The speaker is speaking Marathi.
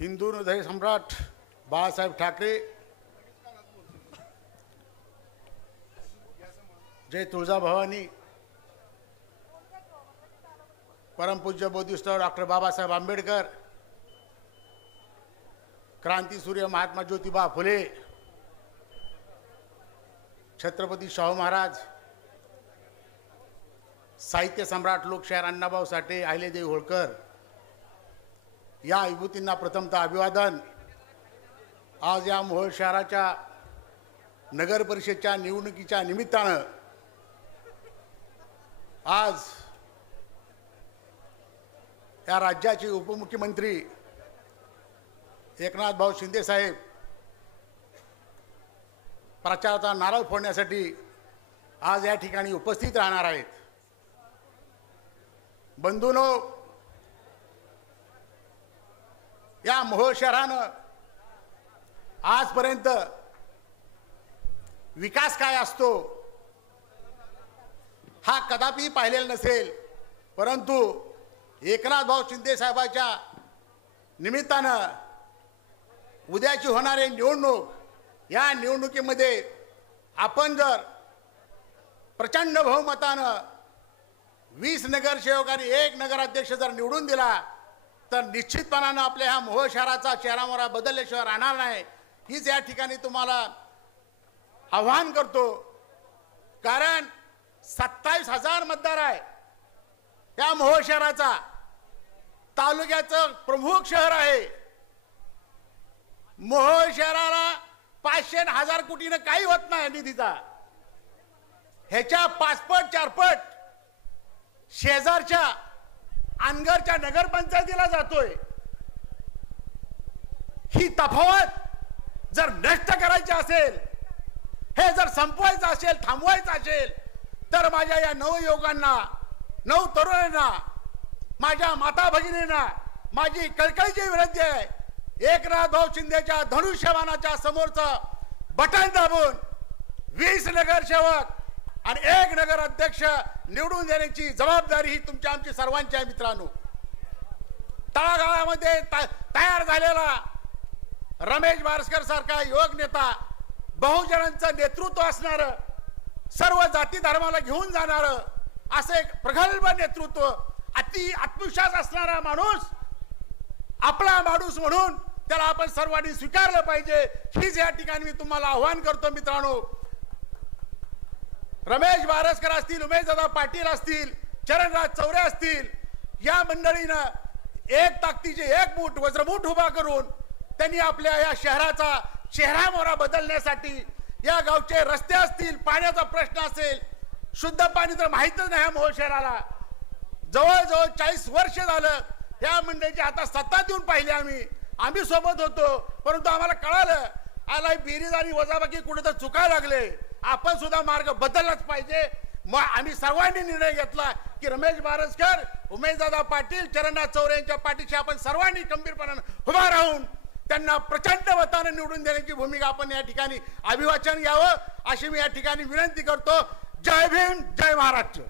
हिंदू हृदय सम्राट बाळासाहेब ठाकरे, जय तुळजाभवानी, परमपूज्य बोधिसत्व डॉक्टर बाबासाहेब आंबेडकर, क्रांतीसूर्य महात्मा ज्योतिबा फुले, छत्रपती शाहू महाराज, साहित्य सम्राट लोकशाहीर अण्णाभाऊ साठे, अहिल्यादेवी होळकर या विभूतींना प्रथमतः अभिवादन। आज या मोहोळ शहराच्या नगर परिषदेच्या निवडणुकीच्या निमित्तानं आज या राज्याचे उपमुख्यमंत्री एकनाथ भाऊ शिंदे साहेब प्रचाराचा नारळ फोडण्यासाठी आज या ठिकाणी उपस्थित राहणार आहेत। बंधूंनो, या मोहोळ शहरानं आजपर्यंत विकास काय असतो हा कदापि पाहिलेला नसेल, परंतु एकनाथ भाऊ शिंदे साहेबांच्या निमित्तानं उद्याची होणारी निवडणूक, या निवडणुकीमध्ये आपण जर प्रचंड बहुमतानं 20 नगरसेवक आणि 1 नगराध्यक्ष जर निवडून दिला तर निश्चितपणानं आपल्या ह्या मोहोळ शहराचा चेहरामोहरा बदलल्याशिवाय राहणार नाही। हीच या ठिकाणी तुम्हाला आव्हान करतो, कारण 27,000 मतदार आहे या मोहोळ शहराचा, तालुक्याचं प्रमुख शहर आहे। मोहोळ शहराला 500 आणि 1000 कोटीनं काही होत नाही निधीचा, ह्याच्या 5 पट 4 पट शेजारच्या अनगरच्या नगरपंचायतीला जातोय। ही तफावत जर नष्ट करायची असेल, हे जर संपवायचं असेल, थांबवायचं असेल, तर माझ्या या नवयुवकांना, नवतरुणांना, माझ्या माता भगिनींना माझी कळकळीची विनंती आहे, एकनाथ भाऊ शिंदेच्या धनुष्यबाणाच्या समोरचं बटन दाबून 20 नगरसेवक आणि 1 नगराध्यक्ष निवडून देण्याची जबाबदारी ही तुमच्या आमची सर्वांची आहे। मित्रांनो, तळागाळामध्ये तयार झालेला रमेश बारस्कर सारखा युवक नेता, बहुजनांचं नेतृत्व असणारं, सर्व जाती धर्माला घेऊन जाणारं असं एक प्रगल्भ नेतृत्व, अति आत्मविश्वास असणारा माणूस, आपला माणूस म्हणून त्याला आपण सर्वांनी स्वीकारलं पाहिजे। हीच या ठिकाणी मी तुम्हाला आव्हान करतो। मित्रांनो, रमेश बारस्कर असतील, उमेशदादा पाटील असतील, चरणराज चौरे असतील, या मंडळीनं एक ताकदीचे एक मूठ वज्रमूठ उभा करून त्यांनी आपल्या या शहराचा चेहरामोहरा बदलण्यासाठी, या गावचे रस्ते असतील, पाण्याचा प्रश्न असेल, शुद्ध पाणी तर माहीतच नाही मोहोळ शहराला, जवळजवळ 40 वर्ष झालं या मंडळीची आता सत्ता देऊन पाहिली आम्ही सोबत होतो, परंतु आम्हाला कळालं आला बेरीज आणि वजाबाकी कुठे तर चुकायला लागले, आपण सुद्धा मार्ग बदललाच पाहिजे। मग आम्ही सर्वांनी निर्णय घेतला की रमेश बारस्कर, उमेशदादा पाटील, चरणराज चौरे यांच्या पाठीशी आपण सर्वांनी खंबीरपणाने उभा राहून त्यांना प्रचंड मताने निवडून देण्याची भूमिका आपण या ठिकाणी अभिवाचन घ्यावं, अशी मी या ठिकाणी विनंती करतो। जय भीम, जय महाराष्ट्र।